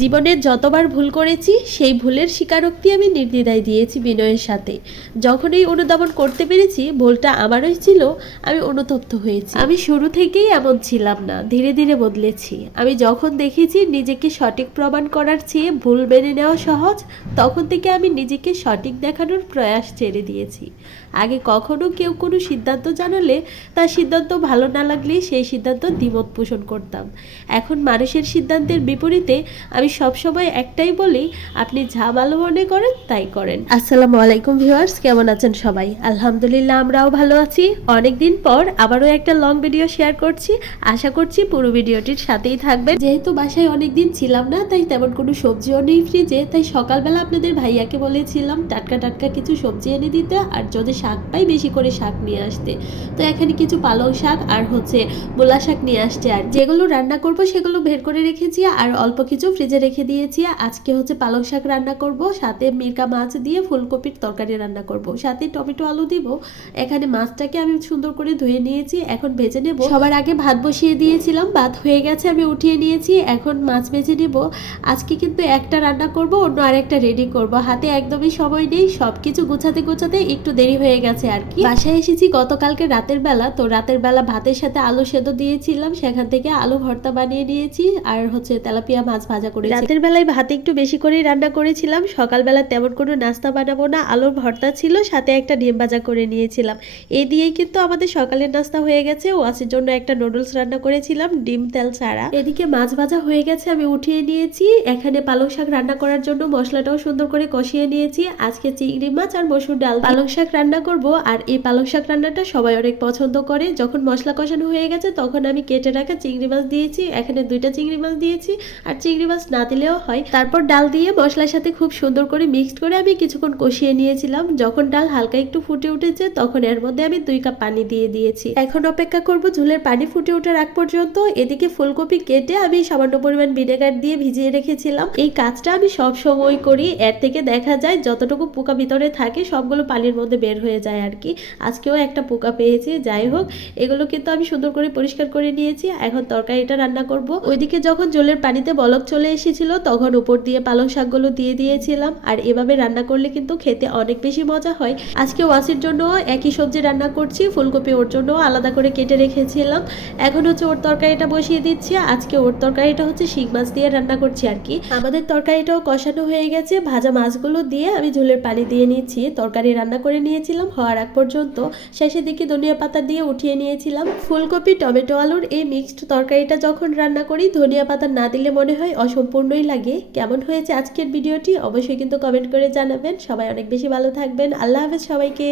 জীবনে যতবার ভুল করেছি সেই ভুলের স্বীকারোক্তি আমি নির্দ্বিধায় দিয়েছি বিনয়ের সাথে। যখনই অনুধাবন করতে পেরেছি ভুলটা আমারই ছিল, আমি অনুতপ্ত হয়েছি। আমি শুরু থেকেই এমন ছিলাম না, ধীরে ধীরে বদলেছি। আমি যখন দেখেছি নিজেকে সঠিক প্রমাণ করার চেয়ে ভুল মেনে নেওয়া সহজ, তখন থেকে আমি নিজেকে সঠিক দেখানোর প্রয়াস ছেড়ে দিয়েছি। আগে কখনো কেউ কোনো সিদ্ধান্ত জানালে তার সিদ্ধান্ত ভালো না লাগলে সেই সিদ্ধান্ত দ্বিমত পোষণ করতাম। এখন মানুষের সিদ্ধান্তের বিপরীতে আমি সবসময় একটাই বলি, আপনি যা ভালো মনে করেন তাই করেন। আসসালামু আলাইকুম ভিউয়ার্স, কেমন আছেন সবাই? আলহামদুলিল্লাহ, আমরাও ভালো আছি। অনেকদিন পর আবারও একটা লং ভিডিও শেয়ার করছি। আশা করছি পুরো ভিডিওটির সাথেই থাকবেন। যেহেতু বাসায় অনেকদিন ছিলাম না, তাই তেমন কোনো সবজিও নেই ফ্রিজে, তাই সকালবেলা আপনাদের ভাইয়াকে বলেছিলাম টাটকা টাটকা কিছু সবজি এনে দিতে, আর যদি শাক পাই বেশি করে শাক নিয়ে আসতে। তো এখানে কিছু পালং শাক আর মূলা শাক নিয়ে আসছে, আর যেগুলো রান্না করব সেগুলো বের করে রেখেছি, আর অল্প কিছু ফ্রিজে রেখে দিয়েছি। আজকে পালং শাক রান্না করব, সাথে মিরকা মাছ দিয়ে ফুলকপির তরকারি রান্না করব, সাথে টমেটো আলু দিব। এখানে মাছটাকে আমি সুন্দর করে ধুয়ে নিয়েছি, এখন ভেজে নেব। সবার আগে ভাত বসিয়ে দিয়েছিলাম, ভাত হয়ে গেছে, আমি উঠিয়ে নিয়েছি। এখন মাছ ভেজে নেব। আজকে কিন্তু একটা রান্না করব, অন্য আরেকটা রেডি করব, হাতে একদমই সময় নেই। সবকিছু গুছাতে গুছাতে একটু দেরি হয়ে গেছে আর কি। বাসায় এসেছি গতকালকে রাতের বেলা, তো রাতের বেলা ভাতের সাথে আলু সেদ্ধ দিয়েছিলাম, সেখান থেকে আলু ভর্তা বানিয়ে নিয়েছি, আর তেলাপিয়া মাছ ভাজা করে। রাতের বেলায় ভাত একটু বেশি করেই রান্না করেছিলাম। সকালবেলা তেমন কোনো নাস্তা বানাবো না, আলুর ভর্তা ছিল, সাথে একটা ডিম ভাজা করে নিয়েছিলাম। এই দিয়েই কিন্তু আমাদের সকালের নাস্তা হয়ে গেছে। ওয়াসের জন্য একটা নুডলস রান্না করেছিলাম ডিম তেল ছাড়া। এদিকে মাছ ভাজা হয়ে গেছে, আমি উঠিয়ে নিয়েছি। এখানে পালং শাক রান্না করার জন্য মশলাটাও সুন্দর করে কষিয়ে নিয়েছি। আজকে চিংড়ি মাছ আর মসুর ডাল পালং শাক রান্না করব, আর এই পালং শাক রান্নাটা সবাই অনেক পছন্দ করে। যখন মশলা কষানো হয়ে গেছে তখন আমি কেটে রাখা চিংড়ি মাছ দিয়েছি। এখানে 2টা চিংড়ি মাছ দিয়েছি, আর চিংড়ি মাছ না দিলেও হয়। তারপর ডাল দিয়ে মশলার সাথে খুব সুন্দর করে মিক্সড করে আমি কিছুক্ষণ কষিয়ে নিয়েছিলাম। যখন ডাল হালকা একটু ফুটে উঠেছে তখন এর মধ্যে আমি 2 কাপ পানি দিয়ে দিয়েছি। এখন অপেক্ষা করব ঝোলের পানি ফুটে ওঠার আগ পর্যন্ত। এদিকে ফুলকপি কেটে আমি সামান্য পরিমাণ ভিনেগার দিয়ে ভিজিয়ে রেখেছিলাম। এই কাজটা আমি সব সময় করি, এর থেকে দেখা যায় যতটুকু পোকা ভিতরে থাকে সবগুলো পানির মধ্যে বের হয়ে যায় আর কি। আজকেও একটা পোকা পেয়েছি। যাই হোক, এগুলো কিন্তু আমি সুন্দর করে পরিষ্কার করে নিয়েছি। এখন তরকারিটা রান্না করব। ওইদিকে যখন জলের পানিতে বলক চলে এসেছিল তখন উপর দিয়ে পালং শাকগুলো দিয়ে দিয়েছিলাম, আর এভাবে রান্না করলে কিন্তু খেতে অনেক বেশি মজা হয়। আজকে ওয়াসির জন্য একই সবজি রান্না করছি, ফুলকপি ওর জন্য আলাদা করে কেটে রেখেছিলাম। এখন ওর তরকারিটা বসিয়ে দিচ্ছি। আজকে ওর তরকারিটা শিং মাছ দিয়ে রান্না করছি আর কি। আমাদের তরকারিটাও কষানো হয়ে গেছে, ভাজা মাছগুলো দিয়ে আমি ঝোলের পানি দিয়ে নিচ্ছি। তরকারি রান্না করে নিয়েছিলাম হওয়ার আগ পর্যন্ত, শেষের দিকে ধনিয়া পাতা দিয়ে উঠিয়ে নিয়েছিলাম। ফুলকপি টমেটো আলুর এই মিক্সড তরকারিটা যখন রান্না করি ধনিয়া পাতা না দিলে মনে হয় অসম্পূর্ণই লাগে। কেমন হয়েছে আজকের ভিডিওটি অবশ্যই কিন্তু কমেন্ট করে জানাবেন। সবাই অনেক বেশি ভালো থাকবেন। আল্লাহ হাফেজ সবাইকে।